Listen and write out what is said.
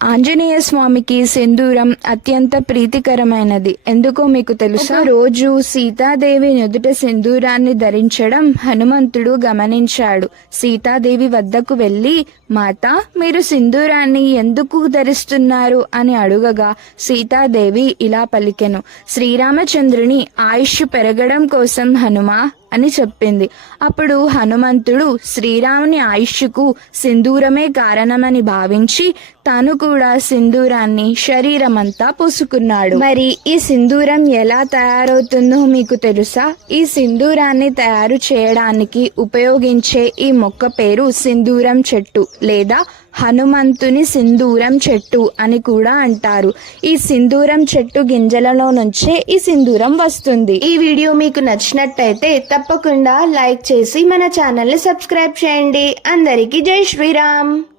ఆంజనేయ స్వామికి సింధూరం అత్యంత ప్రీతికరమైనది. ఎందుకో మీకు తెలుసా? రోజు సీతాదేవి నుదుట సింధూరాన్ని ధరించడం హనుమంతుడు గమనించాడు. సీతాదేవి వద్దకు వెళ్లి, మాతా, మీరు సింధూరాన్ని ఎందుకు ధరిస్తున్నారు అని అడుగగా సీతాదేవి ఇలా పలికెను, శ్రీరామచంద్రుని ఆయుష్ పెరగడం కోసం హనుమా అని చెప్పింది. అప్పుడు హనుమంతుడు శ్రీరాముని ఆయుష్కు సింధూరమే కారణమని భావించి తాను కూడా సింధూరాన్ని శరీరమంతా పూసుకున్నాడు. మరి ఈ సింధూరం ఎలా తయారవుతుందో మీకు తెలుసా? ఈ సింధూరాన్ని తయారు చేయడానికి ఉపయోగించే ఈ మొక్క పేరు సింధూరం చెట్టు లేదా హనుమంతుని సింధూరం చెట్టు అని కూడా అంటారు. ఈ సింధూరం చెట్టు గింజలలో నుంచే ఈ సింధూరం వస్తుంది. ఈ వీడియో మీకు నచ్చినట్టయితే తప్పకుండా లైక్ చేసి మన ఛానల్ ని సబ్స్క్రైబ్ చేయండి. అందరికీ జై శ్రీరామ్.